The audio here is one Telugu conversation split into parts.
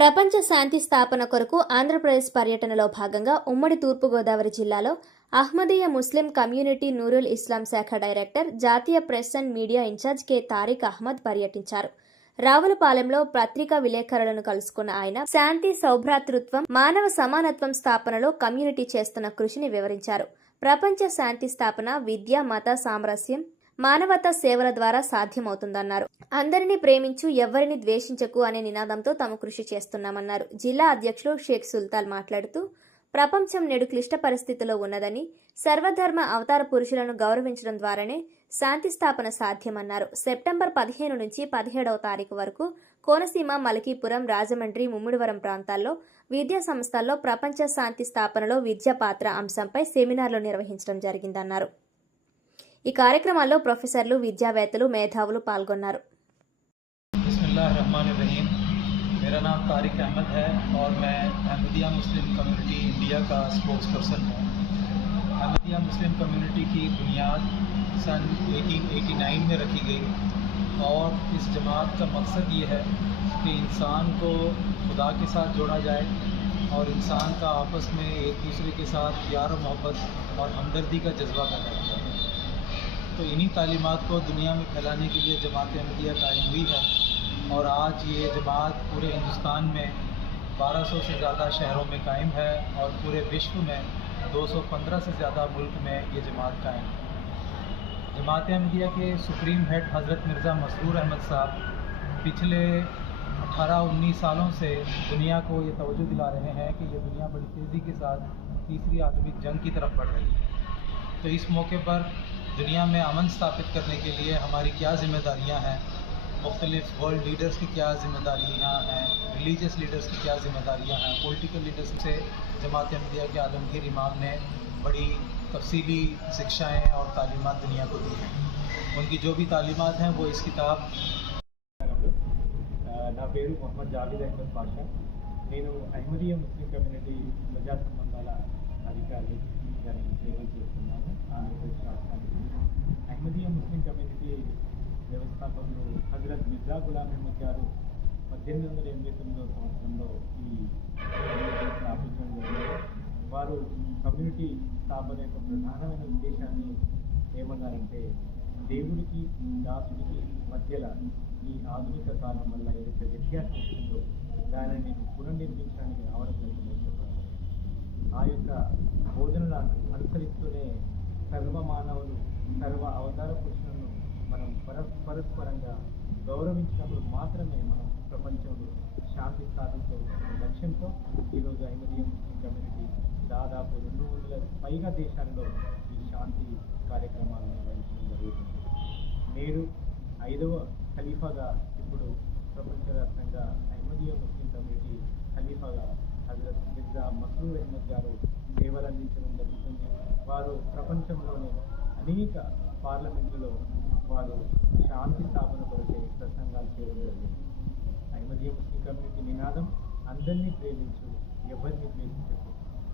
ప్రపంచ శాంతి స్థాపన కొరకు ఆంధ్రప్రదేశ్ పర్యటనలో భాగంగా ఉమ్మడి తూర్పుగోదావరి జిల్లాలో అహ్మదీయ ముస్లిం కమ్యూనిటీ నూరుల్ ఇస్లాం శాఖ డైరెక్టర్, జాతీయ press and media incharge K Tariq Ahmed పర్యటించారు. రావులపాలెంలో పత్రికా విలేకరులను కలుసుకున్న ఆయన శాంతి, సౌభ్రాతృత్వం, మానవ సమానత్వం స్థాపనలో కమ్యూనిటీ చేస్తున్న కృషిని వివరించారు. ప్రపంచ శాంతి స్థాపన విద్య, మత సామరస్యం, మానవతా సేవల ద్వారా సాధ్యమవుతుందన్నారు. అందరినీ ప్రేమించు, ఎవ్వరిని ద్వేషించకు అనే నినాదంతో తాము కృషి చేస్తున్నామన్నారు. జిల్లా అధ్యక్షులు షేక్ సుల్తాన్ మాట్లాడుతూ, ప్రపంచం నేడు క్లిష్ట పరిస్థితిలో ఉన్నదని, సర్వధర్మ అవతార పురుషులను గౌరవించడం ద్వారానే శాంతి స్థాపన సాధ్యమన్నారు. సెప్టెంబర్ 15 నుంచి 17వ తారీఖు వరకు కోనసీమ, మలకీపురం, రాజమండ్రి, ముమ్మిడివరం ప్రాంతాల్లో విద్యా సంస్థల్లో ప్రపంచ శాంతి స్థాపనలో విద్య పాత్ర అంశంపై సెమినార్లు నిర్వహించడం జరిగిందన్నారు. ఈ కార్యక్రమాల్లో ప్రొఫెసర్లు, విద్యావేత్తలు, మేధావులు పాల్గొన్నారు. बिस्मिल्लाहिर्रहमानिर्रहीम। मेरा नाम तारिक अहमद है और मैं अहमदिया मुस्लिम कम्युनिटी इंडिया का स्पोक्स पर्सन हूँ। अहमदिया मुस्लिम कम्युनिटी की बुनियाद सन 1889 में रखी गई और इस जमात का मकसद ये है कि इंसान को खुदा के साथ जोड़ा जाए और इंसान का आपस में एक दूसरे के साथ प्यार और मोहब्बत और हमदर्दी का जज्बा पैदा किया है। तो इन्हीं तालीमात को दुनिया में फैलाने के लिए जमात अहमदिया कायम हुई है और आज ये जमात पूरे हिंदुस्तान में 1200 से ज़्यादा शहरों में कायम है और पूरे विश्व में 215 से ज़्यादा मुल्क में ये जमात कायम है। जमात अहमदिया के सुप्रीम हेड हज़रत मिर्ज़ा मसरूर अहमद साहब पिछले 18-19 सालों से दुनिया को ये तवज्जो दिला रहे हैं कि ये दुनिया बड़ी तेज़ी के साथ तीसरी आधुनिक जंग की तरफ बढ़ रही है। तो इस मौके पर दुनिया में अमन स्थापित करने के लिए हमारी क्या जिम्मेदारियां हैं, मुख्तलिफ वर्ल्ड लीडर्स की क्या जिम्मेदारियां हैं, रिलीजियस लीडर्स की क्या जिम्मेदारियां हैं, पॉलिटिकल लीडर्स से जमात अहमदिया के आलमगीर इमाम ने बड़ी तफसीली शिक्षाएं और तालीमात दुनिया को दी हैं। उनकी जो भी तालीमात हैं वो इस किताब। నా పేరు మొహమ్మద్ జావేద్ అహ్మద్ పాషా. నేను అహ్మదీయ ముస్లిం కమ్యూనిటీ ప్రజా సంబంధాల అధికారి సేవలు చేస్తున్నాను ఆంధ్రప్రదేశ్ రాష్ట్రానికి. అహ్మదీయ ముస్లిం కమ్యూనిటీ వ్యవస్థాపకులు హజరత్ మిర్జా గులాం అహ్మద్ గారు 1889 సంవత్సరంలో ఈ కమ్యూనిటీ స్థాపించడం జరిగింది. వారు కమ్యూనిటీ స్థాపన యొక్క ప్రధానమైన ఉద్దేశాన్ని ఏమన్నారంటే, దేవుడికి దాసుడికి మధ్యల ఈ ఆధునిక కాలం వల్ల ఏదైతే వ్యత్యాసం వచ్చిందో దానిని పునర్నిర్మించడానికి రావడం జరిగింది. ఆ యొక్క బోధనలను అనుసరిస్తూనే సర్వ మానవులు, సర్వ అవతార పురుషులను మనం పరస్పరంగా గౌరవించినప్పుడు మాత్రమే మనం ప్రపంచంలో శాంతి స్థాపించే లక్ష్యంతో ఈరోజు అహ్మదీయ ముస్లిం కమ్యూనిటీ దాదాపు 200 పైగా దేశాల్లో ఈ శాంతి కార్యక్రమాలను నిర్వహించడం జరుగుతుంది. నేడు 5వ ఖలీఫాగా ఇప్పుడు ప్రపంచవ్యాప్తంగా అహ్మదీయ ముస్లిం కమ్యూనిటీ ఖలీఫాగా హజరత్ మిర్జా మసరూర్ అహ్మద్ గారు సేవలు అందించడం జరుగుతుంది. వారు ప్రపంచంలోని అనేక పార్లమెంట్లలో వారు శాంతి స్థాపన కొరకే ప్రసంగాలు చేయడం జరిగింది. అహ్మదీయ ముస్లిం కమ్యూనిటీ నినాదం అందరినీ ప్రేమించు, ఎవరిని ద్వేషించకు.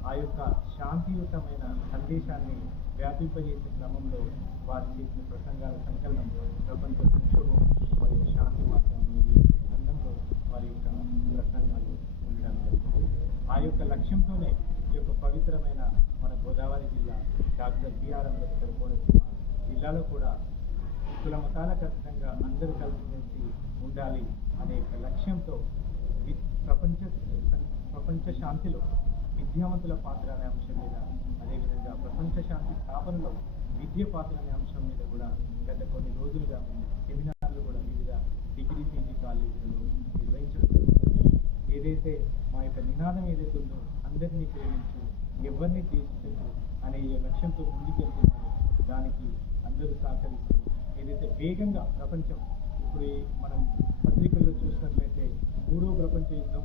ఆ యొక్క శాంతియుతమైన సందేశాన్ని వ్యాపింపజేసే క్రమంలో వారు చేసిన ప్రసంగాల సంకలనం ప్రపంచ సంక్షోభం మరియు శాంతి మార్గం మీడియా గ్రంథంలో వారి యొక్క ప్రసంగాలు ఉండడం జరుగుతుంది. ఆ యొక్క లక్ష్యంతోనే ఈ యొక్క పవిత్రమైన మన గోదావరి జిల్లా డాక్టర్ బిఆర్ అంబేద్కర్ కోనసీమ జిల్లాలో కూడా కుల మతాల ఖచ్చితంగా అందరూ కలిసిమెలిసి ఉండాలి అనే లక్ష్యంతో ప్రపంచ శాంతిలో విద్యావంతుల పాత్ర అనే అంశం మీద, అదేవిధంగా ప్రపంచ శాంతి స్థాపనలో విద్య పాత్ర అనే అంశం మీద కూడా గత కొన్ని రోజులుగా మేము సెమినార్లు కూడా వివిధ డిగ్రీ, పీజీ కాలేజీలలో నిర్వహించడం జరుగుతుంది. ఏదైతే మా యొక్క నినాదం ఏదైతే ఉందో, అందరినీ ప్రేమించు, ఎవరిని ద్వేషించు అనే ఈ లక్ష్యంతో ముందుకెళ్తున్నాము. దానికి అందరూ సహకరిస్తూ ఏదైతే వేగంగా ప్రపంచం ఇప్పుడు మనం పత్రికల్లో చూసినట్లయితే 3వ ప్రపంచ యుద్ధం